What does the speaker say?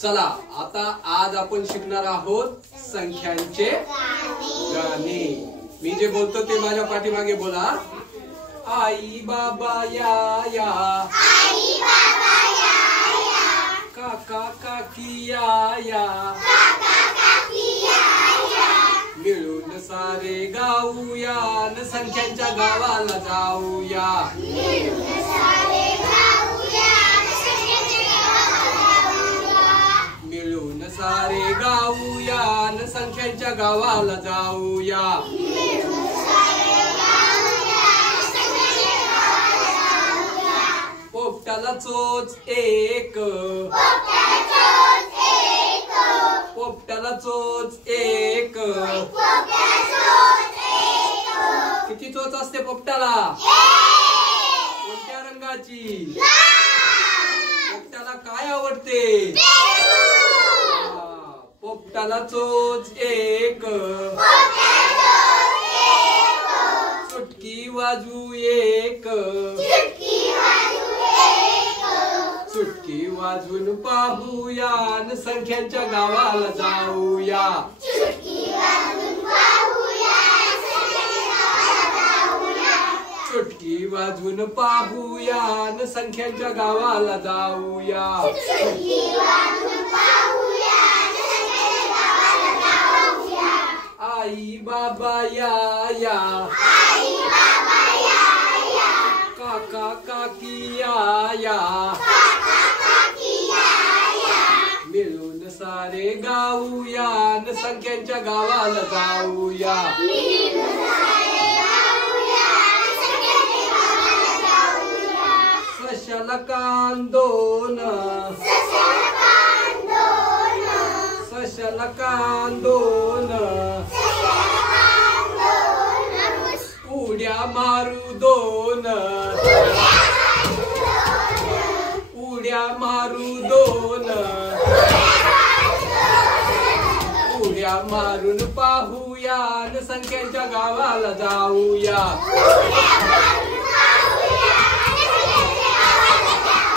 चला आता आज आपण शिकणार आहोत संख्यांचे गाणे। मी जे बोलतो ते माझ्या पाठीमागे बोला। आई बाबा या या, आई बाबा या या, काका काकी या या, काका काकी या या, मिळून सारे गाऊया न संख्यांच्या गावाला जाऊया। मिळून सारे गाऊया संख्यांच्या गावाला जाऊया। मिळून सारे गाऊया न संख्यांच्या गावाला जाऊया। मिळून सारे गाऊया संख्यांच्या गावाला जाऊया। पोपटाला चोच एक, पोपटाला चोच एक, पोपटाला चोच एक, पोपटाला चोच एक, किती चोच असते पोपटाला? एक, कोणत्या रंगाची? लाल, पोपटाला काय आवडते? पोपटाला चोच एक, पोपटाला चोच एक, चुटकी वाजू एक, चुटकी वाजू एक, चुटकी वाजून पाहूया न संख्यांच्या गावाला जाऊया। चुटकी वाजून पाहूया संख्यांच्या गावाला जाऊया। चुटकी वाजून पाहूया न संख्यांच्या गावाला जाऊया। चुटकी वाजून पाहूया संख्यांच्या गावाला जाऊया। आई बाबा या या, आई बाबा या या, काका काकी या या, काका काकी या या, मिळून सारे गाऊया न संख्यांच्या गावाला जाऊया। मिळून सारे गाऊया संख्यांच्या गावाला जाऊया। सशाला कान दोन, सशाला कान दोन, सशाला कान दोन, सशाला कान दोन, उड्या मारू दोन, उड्या मारू दोन, उड्या मारून पाहूया न संख्यांच्या गावाला जाऊया। उड्या मारून